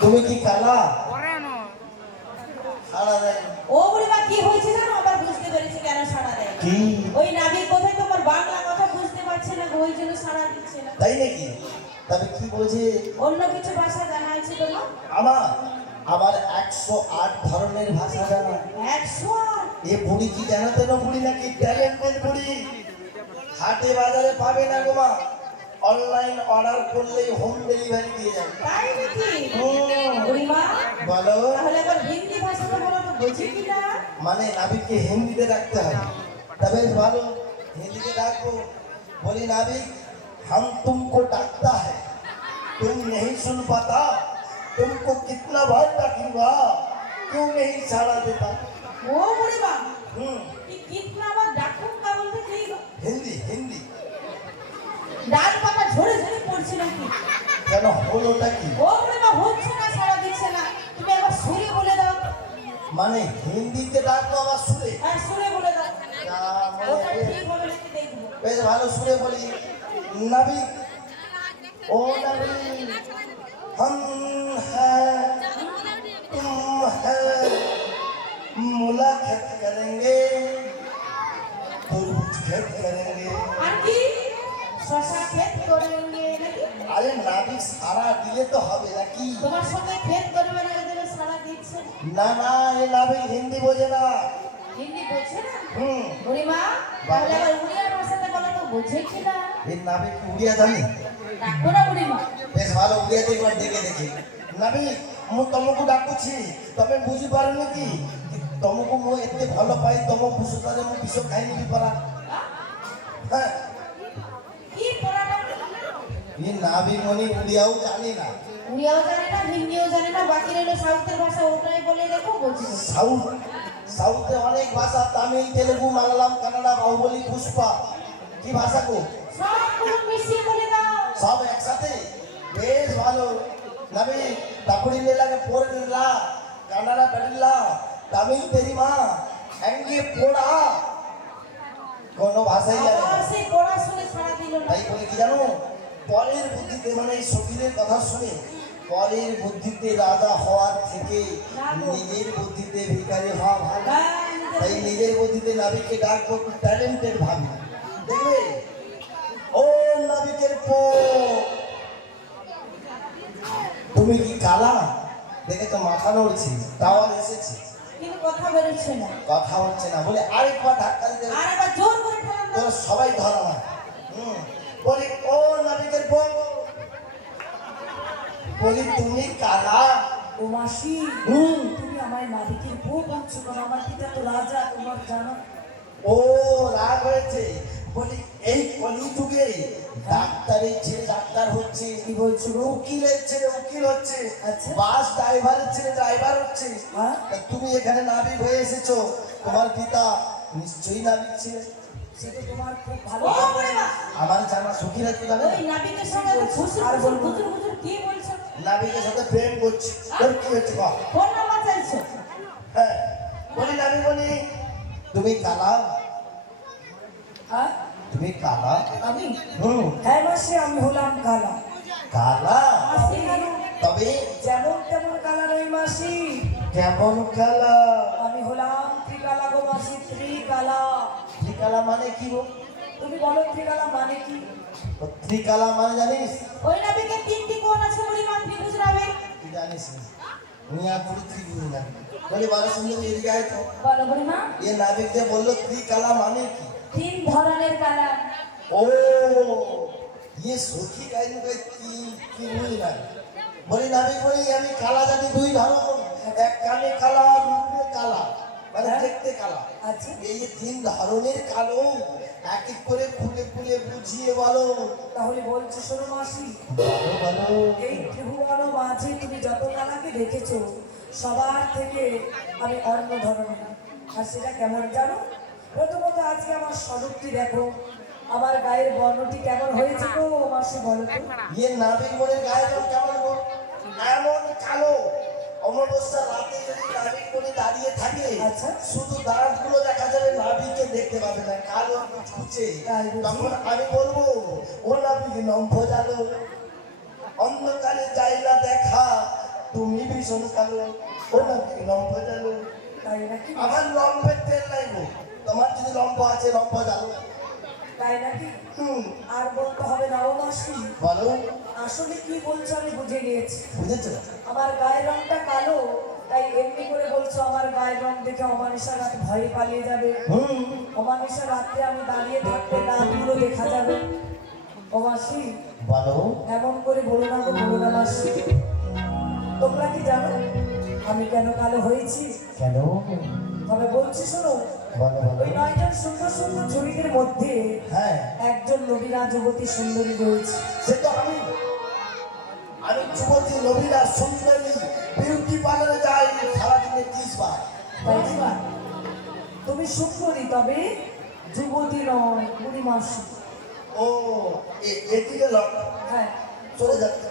তুমি কি কালা? সাড়া দেয়। ও বুড়িমা কি হয়েছে জানো? আবার বুঝতে পেরেছি কেন সাড়া দেয়। কি? ওই নাবিক কোথায় তোমার বাংলা কথা বুঝতে পারছে না, ওই জন্য সাড়া দিচ্ছে না। তাই নাকি? তবে কি বোঝে? অন্য কিছু ভাষা জানা আছে তোমার? আমার 108 ধরনের ভাষা জানা। 108? এ বুড়ি কি জানাতে না? বুড়ি নাকি ট্যালেন্টেড বুড়ি। হাটে বাজারে পাবে না গো মা। অনলাইন অর্ডার করলেই হোম ডেলিভারি দিয়ে যাবে। তাই নাকি? বুড়িমা বলো। তাহলে আবার হিন্দি ভাষাটা বলো তো, বুঝি কি না? মানে নাবিককে হিন্দিতে ডাকতে হয়। তবে ভালো, हिंदी डाको। बोली नाविक हम तुमको डाकता है, तुम नहीं सुन पाता, तुमको कितना बार डाकूंगा, क्यों नहीं साड़ा देता? ओ बुढ़ी माँ कि कितना बार डाकूंगा बोलते नहीं गो? हिंदी हिंदी ডাল পাতা ঝরে ঝরে পড়ছে নাকি? কেন হলোটা কি? ও বুড়ি মা হচ্ছে না, সাড়া দিচ্ছে না। তুমি একবার সুরে বলে দাও। মানে হিন্দিতে ডাকবো আবার সুরে? হ্যাঁ সুরে বলে দাও। ওটা মানে ঠিক হবে নাকি দেখবো। বেশ ভালো সুরে বলি। नबी ओ नबी हम हैं तुम है मुलाकात करेंगे तरबूज खेत करेंगे আর কি শশা ক্ষেত করেंगे নাকি? अरे नाबिक सारा दिले तो হবে নাকি? তোমার সঙ্গে ক্ষেত করবে না এদের সারা দিচ্ছে না না এ নাবিক হিন্দি বোঝে না। হিন্দি বোঝে না? হুম বুড়ি মা তাহলে আবার উড়িয়া ভাষাতে বলো তো, বোঝে কি না? এই নাবিক কি উড়িয়া জানে? ডাকবো না বুড়ি মা? বেশ ভালো উড়িয়াতে একবার দেখে দেখি। নাবিক ମୁଁ ତମକୁ ଡାକୁଛି, ତମେ ବୁଝିପାରୁନି କି? ତମକୁ ମୁଁ ଏତେ ଭଲ ପାଇ ତମ ଭୁଷୁତାରେ ମୁଁ ବିଷ ଖାଇନେବି ପରା। হ্যাঁ কি পড়াটা? এই নাবিক মনি উড়িয়াও জানি না, উড়িয়াও জানে না, হিন্দিও জানে না, বাকি রইল সাউথের ভাষা, ওটাই বলে দেখো বুঝবে। সাউথে অনেক ভাষা, তামিল তেলেগু মালায়ালাম কানাডা বাহুবলী পুষ্পা, কি ভাষা গো? সবগুলো মিশিয়ে বলে দাও। সব একসাথে? বেশ ভালো। নাবি তাপুরি নেলাকে পড়ে নিলা, কানাডা পেটিলা, তামিল তেরিমা, এঙ্গে পোড়া, কোনো ভাষাই জানে না। আবার সেই পড়াশুনে সারা দিল না। তাই বলে কি জানো? পরের বুদ্ধিতে, মানে এই সখীদের কথা শুনে পরের বুদ্ধিতে রাজা হওয়ার থেকে নিজের বুদ্ধিতে ভিখারি হওয়া ভালো। তাই নিজের বুদ্ধিতে নাবিককে ডাকবো, ট্যালেন্টেড ভাবি। দেখবে ও নাবিকের পো, তুমি কি কালা? দেখে তো মাথা নড়ছে, টাওয়ার এসেছে, কিন্তু কথা বেরোচ্ছে না। কথা হচ্ছে না। বলে আরেকবার ধাক্কা দিতে, আর এবার জোর করে ঠেলান দাও। তোরা সবাই ধরা না। বলি ও নাবিকের পো, বলি তুমি কালা? ও মাসি তুমি আমার নাবিকের বউ বলছো কেন? আমার পিতা তো রাজা, তোমার জানো। ও রাগ হয়েছে। বলি এই কলিযুগে ডাক্তারের ছেলে ডাক্তার হচ্ছে, কি বলছো? উকিলের ছেলে উকিল হচ্ছে, আচ্ছা। বাস ড্রাইভারের ছেলে ড্রাইভার হচ্ছে। হ্যাঁ? তা তুমি এখানে নাবিক হয়ে এসেছো, তোমার পিতা নিশ্চয়ই নাবিক ছিলেন। সেটা তোমার খুব ভালো। ও বলে না আমার জানা সখীরা তো জানে। ওই নাবিকের সঙ্গে খুশি আর বল হুজুর হুজুর কি বলছো? নাবিকের সাথে প্রেম করছি, তোর কি হচ্ছে বল? ফোন নাম্বার চাইছো? হ্যাঁ বলি নাবিক, বলি তুমি কালা? হ্যাঁ তুমি কালা? আমি হ্যাঁ মাসি আমি হলাম কালা। কালা? মাসি কালা তবে যেমন তেমন কালা নই মাসি। কেমন কালা? আমি হলাম ত্রিকালা গো মাসি, ত্রিকালা। ত্রিকালা মানে কি গো? তুমি বলো ত্রিকালা মানে কি? ত্রিকালা মানে জানিস? ওই নাবিকের তিনটি কোণ আছে বলি মা, ত্রিভুজ নাবিক। কি জানিস না? মিয়া পুরো ত্রিভুজ না বলি, বড় সুন্দর এদিকে আয় তো। বলো বলি মা। এ নাবিক যে বললো ত্রিকালা মানে কি? তিন ধরনের কালা। ও ये সখী কাইনু কাই কি কি বুঝি না। বলি নাবিক, বলি আমি কালা জানি দুই ধরন, এক কানে কালা আর রূপে কালা, মানে দেখতে কালা। আচ্ছা এই যে তিন ধরনের কালো, এক এক করে খুলে খুলে বুঝিয়ে বলো। তাহলে বলছো শোনো মাসি, বলো বলো। এই ত্রিভুবন মাঝে তুমি যত কালাকে দেখেছো সবার থেকে আমি অন্য ধরনের। আর সেটা কেমন জানো? প্রথমত আজকে আমার স্বরূপটি দেখো, আমার গায়ের বর্ণটি কেমন হয়েছে গো মাসি বলো তো? ইয়ে নাবিক মনের গায়ের রং কেমন গো? এমন কালো, অমাবস্যা রাতে যদি নাবিক মনে দাঁড়িয়ে থাকে, আচ্ছা। শুধু দাঁতগুলো দেখা যাবে, নাবিককে দেখতে পাবে না, কালো ছুঁচে। তাই বুঝি? তখন আমি বলবো ও নাবিক নম্ভ জানো, অন্ধকারে যাই না দেখা, তুমি ভীষণ কালো ও নাকি লম্ব জানো তাই নাকি? আমার লম্বের তেল নাই গো তোমার যদি লম্ব আছে লম্ব জানো তাই নাকি? হুম আর বলতে হবে না ও মাসি। বলো আসলে কি বলছো আমি বুঝে গিয়েছি। বুঝেছো আমার গায়ের রংটা কালো, তাই এমনি করে বলছো আমার গায়ের রং দেখে অমানিসা রাত ভয়ে পালিয়ে যাবে। হুম অমানিসা রাত্রে আমি দাঁড়িয়ে থাকতে দাঁতগুলো দেখা যাবে। ও মাসি বলো এমন করে বলো না গো, বলো না মাসি। তোমরা কি জানো আমি কেন কালো হয়েছি? কেন তবে বলছি শোনো। বলো ওই 9 জন সুন্দর সুন্দর ছবিদের মধ্যে হ্যাঁ একজন নবীনা যুবতী সুন্দরী রয়েছে। সে তো আমি যুবতী নবীরা সুন্দরী বিউটি পার্লারে যাই সারাদিনে 30 বার তাই না? তুমি সুন্দরী তবে যুবতী নয়, বুড়ি মাসি। ও এদিকে লোক হ্যাঁ চলে যাচ্ছে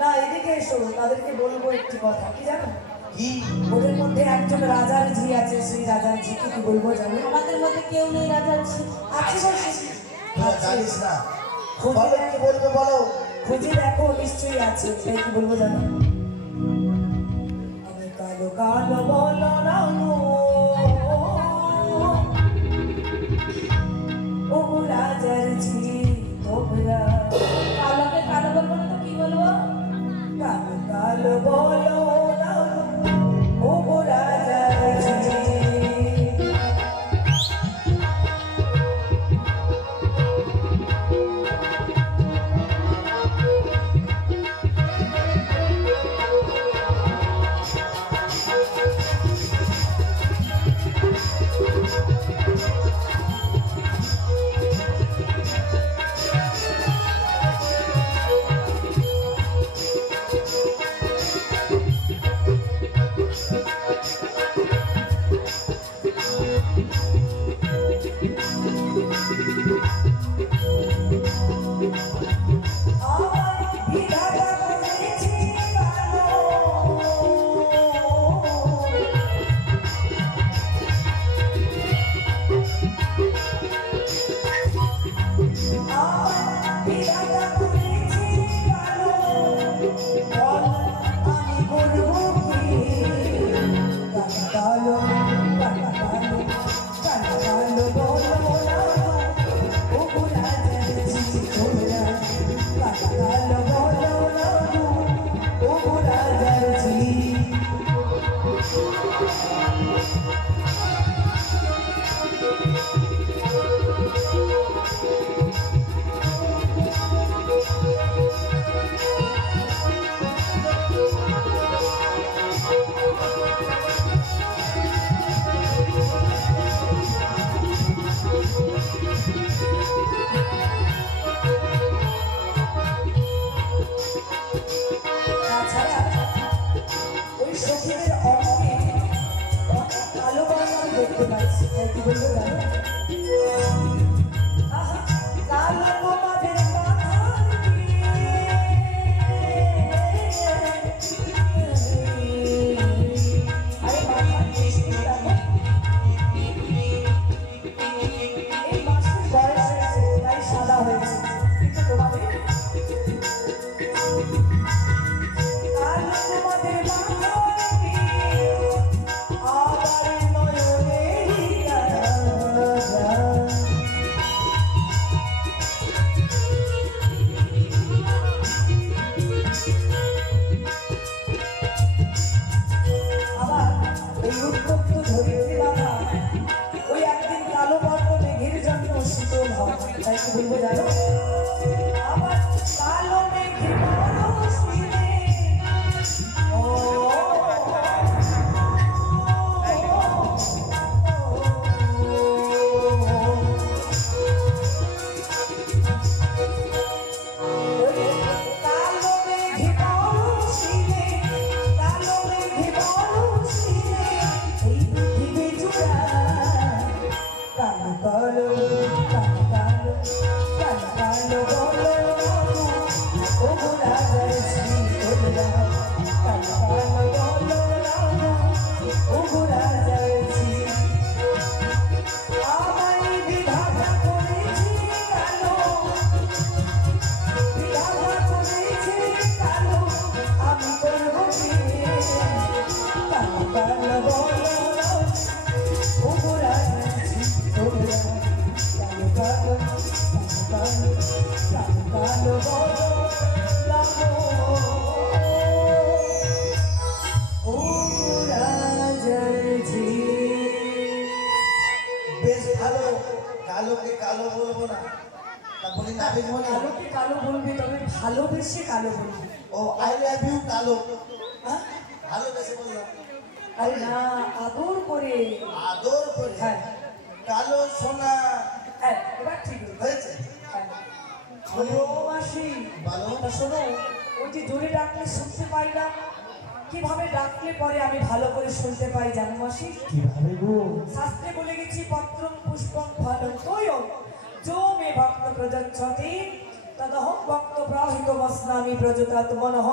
না এদিকে এসো, তাদেরকে বলবো একটি কথা। কি জানো কি ওদের মধ্যে একজন রাজার ঝি আছে, সেই রাজার ঝিকে কি বলবো জানো? আমাদের মধ্যে কেউ নেই রাজার ঝি। আছে বলছি। তোরা জানিস না খুঁজে বলো কি বলবে বলো খুঁজে দেখো, নিশ্চয়ই আছে। তাই কি বলবো জানো? আমি কালো কালো বলো না গো, ও রাজার ঝি তোমরা কালোকে কালো বলবো না তো কি বলবো? কালো কালো বলো না গো, ও রাজার ঝি। তাছাড়া ওই সখীদের অঙ্গে অনেক কালো বর্ণ আমি দেখতে পাচ্ছি। তাই কি বলবো জানো? আহা, কালো তোমাদের মাথার আরে মাথার কেশটি দেখো। এই মাসের বয়স হয়েছে তাই সাদা হয়েছে, কিন্তু তোমাদের কালো তোমাদের মাথার আবার নয়নেরই তারা। আবার এই উত্তপ্ত ধরিত্রী বাধা ওই একদিন কালো বর্ণ মেঘের জন্য শীতল হয়। তাই কি বলবো জানো? আবার কালো মেঘে পরশিলে ও কালো মেঘে পরশিলে, কালো মেঘে পরশিলে এই পৃথিবী জুড়া কালো কালো কালো কালো কালো কালো বলো ও রাজার ঝি তোমরা। কালো কালো বলো ও রাজার ঝি। আমায় বিধাতা করেছি কালো, বিধাতা করেছি কালো, আমি করবো ভালোবেসে কালো বলবি। ও আই লাভ ইউ কালো, হ্যাঁ? ভালোবেসে বললাম, আরে না, আদর করে। আদর করে। হ্যাঁ কালো সোনা। হ্যাঁ, এবার ঠিক হয়েছে। হয়েছে? হ্যাঁ। বলি, ও মাসি, বলো। তা শোনো, ওই যে জোরে ডাকলে শুনতে পাই না, কিভাবে ডাকলে পরে আমি ভালো করে শুনতে পাই জানো মাসি? কিভাবে গো? শাস্ত্রে বলে গেছি পত্রম পুষ্পম ফলম তোয়ম যো মে ভক্ত প্রযচ্ছতি তদহং ভক্ত প্রহিত বস্নামি প্রযতাৎ মনঃ।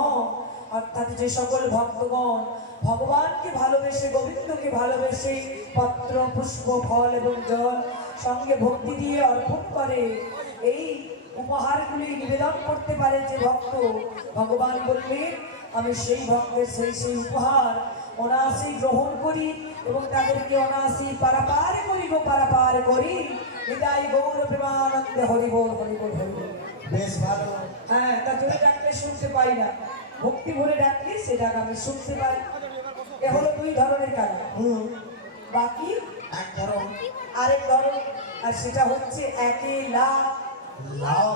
অর্থাৎ যে সকল ভক্তগণ ভগবানকে ভালোবেসে, গোবিন্দকে ভালোবেসে পত্র পুষ্প ফল এবং জল সঙ্গে ভক্তি দিয়ে অর্পণ করে, এই উপহারগুলি নিবেদন করতে পারে যে ভক্ত, ভগবান বললেন আমি সেই ভক্তের সেই উপহার অনায়াসেই গ্রহণ করি এবং তাদেরকে অনায়াসেই পারাপার করি গো, পারাপার করি। হৃদয় গৌর প্রেমানন্দে হরিবোল হরিবোল হরিবোল। বেশ ভালো। হ্যাঁ, তা জোরে ডাকলে শুনতে পাই না, ভক্তি ভরে ডাকলে সেটা আমি শুনতে পাই। এ হলো দুই ধরনের কালা। বাকি এক ধরন আরেক ধরন, আর সেটা হচ্ছে একে লা। লাভ।